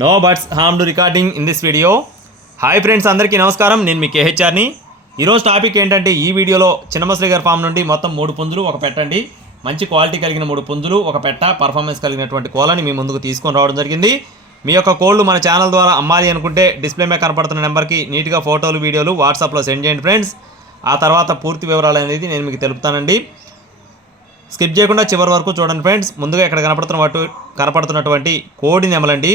No buts harm to recording in this video. Hi friends, అందరికీ నమస్కారం. నేను మీ కేహెచ్ఆర్ని. ఈరోజు టాపిక్ ఏంటంటే, ఈ వీడియోలో చిన్నమసలి గారి ఫామ్ నుండి మొత్తం 3 పుంజులు ఒక పెట్టండి, మంచి క్వాలిటీ కలిగిన 3 పుంజులు ఒక పెట్ట, పర్ఫార్మెన్స్ కలిగినటువంటి కోళ్ళని మీ ముందుకు తీసుకొని రావడం జరిగింది. మీ యొక్క కోళ్ళు మన ఛానల్ ద్వారా అమ్మాలి అనుకుంటే డిస్ప్లే మీద కనపడుతున్న నెంబర్కి నీట్గా ఫోటోలు వీడియోలు వాట్సాప్లో సెండ్ చేయండి ఫ్రెండ్స్. ఆ తర్వాత పూర్తి వివరాలు అనేది నేను మీకు తెలుపుతానండి. స్కిప్ చేయకుండా చివరి వరకు చూడండి ఫ్రెండ్స్. ముందుగా ఇక్కడ కనపడుతున్నటువంటి కోడి నెమలండి,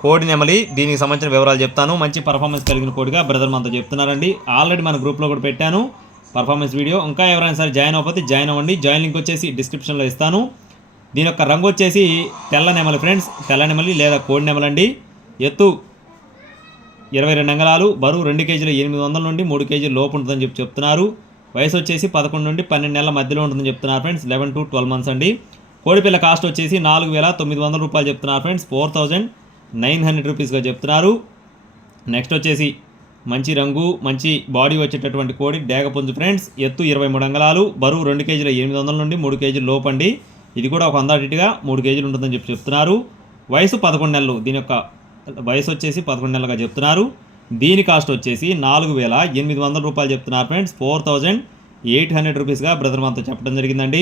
కోడి నెమలి. దీనికి సంబంధించిన వివరాలు చెప్తాను. మంచి పర్ఫార్మెన్స్ కలిగిన కోడిగా బ్రదర్ మనతో చెప్తున్నారండి. ఆల్రెడీ మన గ్రూప్లో కూడా పెట్టాను పర్ఫార్మెన్స్ వీడియో. ఇంకా ఎవరైనా సరే జాయిన్ అవ్వకపోతే జాయిన్ అవ్వండి. జాయిన్ లింక్ వచ్చేసి డిస్క్రిప్షన్లో ఇస్తాను. దీని యొక్క రంగు వచ్చేసి తెల్ల నెమలి ఫ్రెండ్స్, తెల్ల నెమలి లేదా కోడి నెమలండి. ఎత్తు 22 అంగుళాలు, బరువు 2 కేజీల 800 నుండి 3 కేజీల లోపు ఉంటుందని చెప్తున్నారు. వయసు వచ్చేసి 11 నుండి 12 నెలల మధ్యలో ఉంటుందని చెప్తున్నారు ఫ్రెండ్స్. 11 to 12 months అండి. కోడిపిల్ల కాస్ట్ వచ్చేసి 4,900 రూపాయలు చెప్తున్నారు ఫ్రెండ్స్. 4,900 రూపీస్గా చెప్తున్నారు. నెక్స్ట్ వచ్చేసి మంచి రంగు మంచి బాడీ వచ్చేటటువంటి కోడి డేగపుంజు ఫ్రెండ్స్. ఎత్తు 23 అంగుళాలు, బరువు 2 కేజీల 800 నుండి 3 కేజీల లోపు అండి. ఇది కూడా ఒక అందాటిగా 3 కేజీలు ఉంటుందని చెప్తున్నారు. వయసు 11 నెలలు. దీని యొక్క వయసు వచ్చేసి 11 నెలలుగా చెప్తున్నారు. దీని కాస్ట్ వచ్చేసి 4,800 రూపాయలు చెప్తున్నారు ఫ్రెండ్స్. 4,800 రూపీస్గా బ్రదర్ మనతో చెప్పడం జరిగిందండి.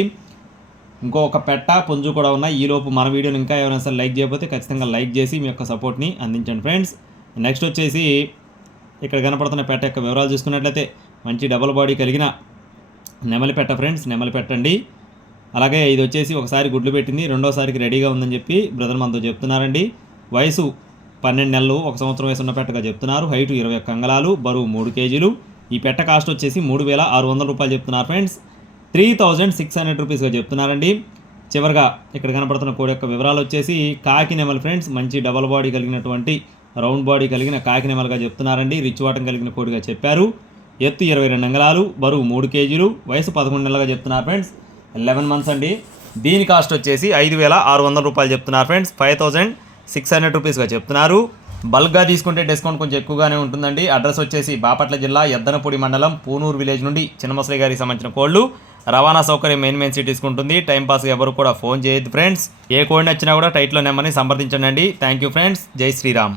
ఇంకొక పెట్ట పుంజు కూడా ఉన్నాయి. ఈలోపు మన వీడియోని ఇంకా ఎవరైనా సరే లైక్ చేయకపోతే ఖచ్చితంగా లైక్ చేసి మీ యొక్క సపోర్ట్ని అందించండి ఫ్రెండ్స్. నెక్స్ట్ వచ్చేసి ఇక్కడ కనపడుతున్న పెట్ట యొక్క వివరాలు చూసుకున్నట్లయితే మంచి డబుల్ బాడీ కలిగిన నెమలి పెట్ట ఫ్రెండ్స్, నెమలి పెట్టండి. అలాగే ఇది వచ్చేసి ఒకసారి గుడ్లు పెట్టింది, రెండోసారికి రెడీగా ఉందని చెప్పి బ్రదర్ మనతో చెప్తున్నారండి. వయసు 12 నెలలు, 1 సంవత్సరం వయసు ఉన్న పెట్టగా చెప్తున్నారు. హైటు 21 అంగుళాలు, బరువు 3 కేజీలు. ఈ పెట్ట కాస్ట్ వచ్చేసి 3,600 రూపాయలు చెప్తున్నారు ఫ్రెండ్స్. 3,600 రూపీస్గా చెప్తున్నారండి. చివరిగా ఇక్కడ కనపడుతున్న కోడి యొక్క వివరాలు వచ్చేసి కాకి నెమలి ఫ్రెండ్స్. మంచి డబల్ బాడీ కలిగినటువంటి రౌండ్ బాడీ కలిగిన కాకి నెమలుగా చెప్తున్నారండి. రిచ్ వాటం కలిగిన కోడిగా చెప్పారు. ఎత్తు 22 అంగుళాలు, బరువు 3 కేజీలు. వయసు 11 నెలలుగా చెప్తున్నారు ఫ్రెండ్స్. 11 months అండి. దీని కాస్ట్ వచ్చేసి 5,600 రూపాయలు చెప్తున్నారు ఫ్రెండ్స్. 5,600 రూపీస్గా చెప్తున్నారు. బల్క్గా తీసుకుంటే డిస్కౌంట్ కొంచెం ఎక్కువగానే ఉంటుందండి. అడ్రస్ వచ్చేసి బాపట్ల జిల్లా ఎద్దనపూడి మండలం పూనూరు విలేజ్ నుండి చిన్నమసలి గారికి సంబంధించిన కోళ్ళు. రవాణా సౌకర్యం మెయిన్ సిటీస్కి ఉంటుంది. టైంపాస్ ఎవరు కూడా ఫోన్ చేయొద్దు ఫ్రెండ్స్. ఏ కోడి నచ్చినా కూడా టైట్లో నెంబర్ని సంప్రదించండి. Thank you friends. జై శ్రీరామ్.